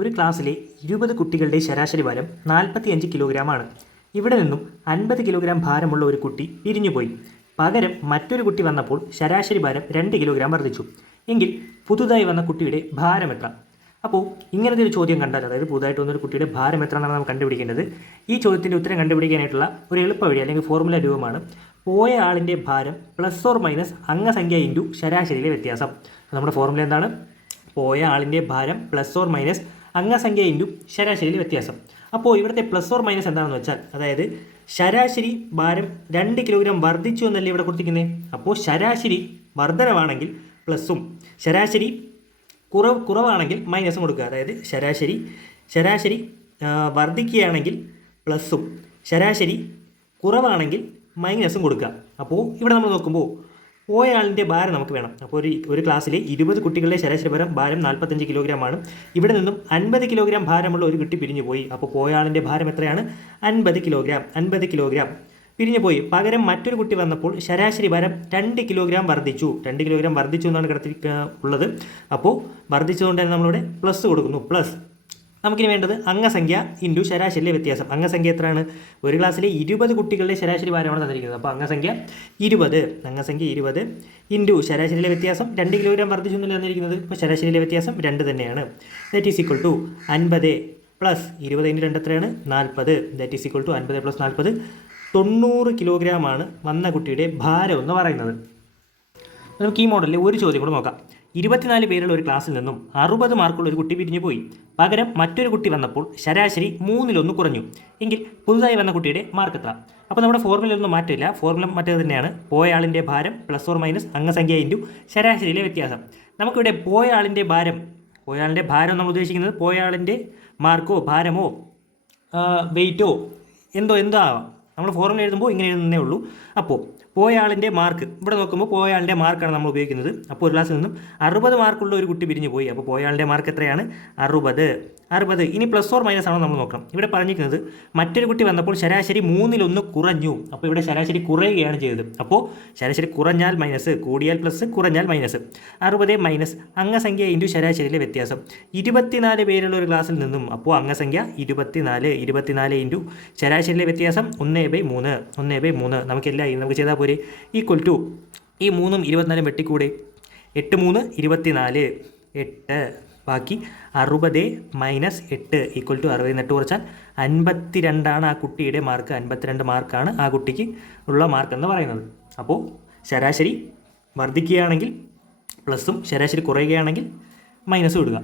ഒരു ക്ലാസ്സിലെ 20 കുട്ടികളുടെ ശരാശരി ഭാരം 45 കിലോഗ്രാമാണ്. ഇവിടെ നിന്നും 50 കിലോഗ്രാം ഭാരമുള്ള ഒരു കുട്ടി പിരിഞ്ഞുപോയി. പകരം മറ്റൊരു കുട്ടി വന്നപ്പോൾ ശരാശരി ഭാരം 2 കിലോഗ്രാം വർദ്ധിച്ചു. എങ്കിൽ പുതുതായി വന്ന കുട്ടിയുടെ ഭാരം എത്ര? അപ്പോൾ ഇങ്ങനത്തെ ഒരു ചോദ്യം കണ്ടാൽ, അതായത് പുതുതായിട്ട് വന്നൊരു കുട്ടിയുടെ ഭാരം എത്ര എന്നാണ് നാം കണ്ടുപിടിക്കേണ്ടത്. ഈ ചോദ്യത്തിൻ്റെ ഉത്തരം കണ്ടുപിടിക്കാനായിട്ടുള്ള ഒരു എളുപ്പ വഴി അല്ലെങ്കിൽ ഫോർമുല രൂപമാണ് പോയ ആളിൻ്റെ ഭാരം പ്ലസ് ഓർ മൈനസ് അംഗസംഖ്യ ഇൻറ്റു ശരാശരിയിലെ വ്യത്യാസം. നമ്മുടെ ഫോർമുല എന്താണ്? പോയ ആളിൻ്റെ ഭാരം പ്ലസ് ഓർ മൈനസ് അംഗസംഖ്യ ഇൻറ്റു ശരാശരിയിലെ വ്യത്യാസം. അപ്പോൾ ഇവിടുത്തെ പ്ലസ് ഓർ മൈനസ് എന്താണെന്ന് വെച്ചാൽ, അതായത് ശരാശരി ഭാരം 2 കിലോഗ്രാം വർദ്ധിച്ചു എന്നല്ലേ ഇവിടെ കൊടുത്തിരിക്കുന്നത്. അപ്പോൾ ശരാശരി വർധനവാണെങ്കിൽ പ്ലസും, ശരാശരി കുറവാണെങ്കിൽ മൈനസും കൊടുക്കുക. അതായത് ശരാശരി വർദ്ധിക്കുകയാണെങ്കിൽ പ്ലസും, ശരാശരി കുറവാണെങ്കിൽ മൈനസും കൊടുക്കുക. അപ്പോൾ ഇവിടെ നമ്മൾ നോക്കുമ്പോൾ പോയ ആളിൻ്റെ ഭാരം നമുക്ക് വേണം. അപ്പോൾ ഒരു ക്ലാസ്സിലെ 20 കുട്ടികളുടെ ശരാശരി ഭാരം 45 കിലോഗ്രാമാണ്. ഇവിടെ നിന്നും 50 കിലോഗ്രാം ഭാരമുള്ള ഒരു കുട്ടി പിരിഞ്ഞു പോയി. അപ്പോൾ പോയ ആളിൻ്റെ ഭാരം എത്രയാണ്? 50 കിലോഗ്രാം പിരിഞ്ഞു പോയി. പകരം മറ്റൊരു കുട്ടി വന്നപ്പോൾ ശരാശരി ഭാരം 2 കിലോഗ്രാം വർദ്ധിച്ചു. 2 കിലോഗ്രാം വർദ്ധിച്ചു എന്നാണ് ഉള്ളത്. അപ്പോൾ വർദ്ധിച്ചതുകൊണ്ട് തന്നെ നമ്മളിവിടെ പ്ലസ് കൊടുക്കുന്നു. പ്ലസ് നമുക്കിനി വേണ്ടത് അംഗസംഖ്യ ഇൻറ്റു ശരാശരിയിലെ വ്യത്യാസം. അംഗസംഖ്യ എത്രയാണ്? ഒരു ക്ലാസ്സിലെ 20 കുട്ടികളുടെ ശരാശരി ഭാരമാണ് തന്നിരിക്കുന്നത്. അപ്പോൾ അംഗസംഖ്യ 20 ഇൻറ്റു ശരാശരിയിലെ വ്യത്യാസം 2 കിലോഗ്രാം വർദ്ധിച്ചു എന്നല്ല തന്നിരിക്കുന്നത്. അപ്പോൾ ശരാശരിയിലെ വ്യത്യാസം 2 തന്നെയാണ്. That is equal to 50 plus 20 into 2 എത്രയാണ്? 40. That is equal to 50 plus 40 90 കിലോഗ്രാമാണ് വന്ന കുട്ടിയുടെ ഭാരം എന്ന് പറയുന്നത്. നമുക്ക് ഈ മോഡലിൽ ഒരു ചോദ്യം കൂടെ നോക്കാം. 24 പേരുള്ള ഒരു ക്ലാസ്സിൽ നിന്നും 60 മാർക്കുള്ള ഒരു കുട്ടി പിരിഞ്ഞു പോയി. പകരം മറ്റൊരു കുട്ടി വന്നപ്പോൾ ശരാശരി 3/1 കുറഞ്ഞു. എങ്കിൽ പുതുതായി വന്ന കുട്ടിയുടെ മാർക്ക് എത്ര? അപ്പോൾ നമ്മുടെ ഫോർമുലയൊന്നും മാറ്റില്ല. ഫോർമുല മറ്റേത് തന്നെയാണ്. പോയ ആളിൻ്റെ ഭാരം പ്ലസ് ഓർ മൈനസ് അംഗസംഖ്യ ഇൻറ്റു ശരാശരിയിലെ വ്യത്യാസം. നമുക്കിവിടെ പോയ ആളിൻ്റെ ഭാരം നമ്മൾ ഉദ്ദേശിക്കുന്നത് പോയ ആളിൻ്റെ മാർക്കോ ഭാരമോ വെയിറ്റോ എന്തോ ആവാം. നമ്മൾ ഫോർമുല എഴുതുമ്പോൾ ഇങ്ങനെ എഴുതുന്നേ ഉള്ളൂ. അപ്പോൾ പോയ ആളിൻ്റെ മാർക്ക് ഇവിടെ നോക്കുമ്പോൾ പോയ ആളിൻ്റെ മാർക്കാണ് നമ്മൾ ഉപയോഗിക്കുന്നത്. അപ്പോൾ ഒരു ക്ലാസ്സിൽ നിന്നും 60 മാർക്കുള്ള ഒരു കുട്ടി പിരിഞ്ഞു പോയി. അപ്പോൾ പോയ ആളിൻ്റെ മാർക്ക് എത്രയാണ്? 60. ഇനി പ്ലസ് ഓർ മൈനസ് ആണോ നമ്മൾ നോക്കണം. ഇവിടെ പറഞ്ഞിരിക്കുന്നത് മറ്റൊരു കുട്ടി വന്നപ്പോൾ ശരാശരി 3/1 കുറഞ്ഞു. അപ്പോൾ ഇവിടെ ശരാശരി കുറയുകയാണ് ചെയ്തത്. അപ്പോൾ ശരാശരി കുറഞ്ഞാൽ മൈനസ്, കൂടിയാൽ പ്ലസ്, കുറഞ്ഞാൽ മൈനസ്. 60 മൈനസ് അംഗസംഖ്യ ഇൻറ്റു ശരാശരിയിലെ വ്യത്യാസം. 24 പേരുള്ള ഒരു ക്ലാസ്സിൽ നിന്നും അപ്പോൾ അംഗസംഖ്യ 24 ഇൻറ്റു ശരാശരിയിലെ വ്യത്യാസം 1/3. നമുക്ക് ചെയ്താൽ പോരെ. ഈക്വൽ ടു ഈ 3ഉം 24 വെട്ടിക്കൂടെ. 8 3 24, 8 ബാക്കി 60 മൈനസ് 8 ഈക്വൽ ടു 60. 8 കുറച്ചാൽ 52 ആ കുട്ടിയുടെ മാർക്ക്. 52 മാർക്കാണ് ആ കുട്ടിക്ക് ഉള്ള മാർക്ക് എന്ന് പറയുന്നത്. അപ്പോൾ ശരാശരി വർദ്ധിക്കുകയാണെങ്കിൽ പ്ലസും ശരാശരി കുറയുകയാണെങ്കിൽ മൈനസും ഇടുക.